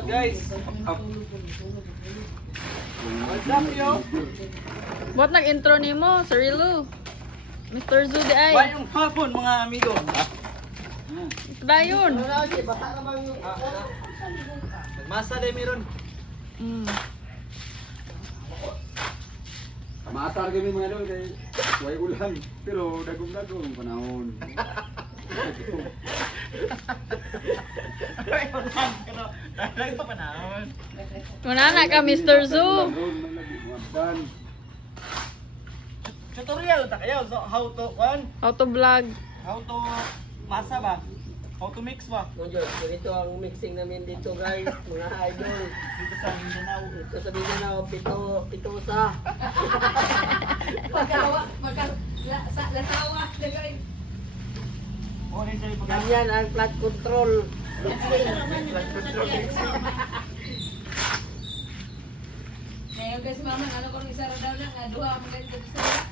vlog guys. What's up yo? Ba't nag-intro ni mo, Sarilu? Mr. Zudi ay. Bayong hapon mga amigo. Dayon. Nagmasa din meron. Maasar kami mga doon kay way ulan pero dagong-dagong panahon. Muna na ka, Mr. Zoo. Tutorial ta kayo so how to How to vlog. how to masa ba? How to mix ba? Monjo, ganito ang mixing namin dito guys, mga idol. Dito sa Mindanao. Ito sa Mindanao, pito sa. Oh, rin tayo pag Ganyan ang flat control. Ngayon kasi mama, ano kung isa daw lang, duha ang ganito sa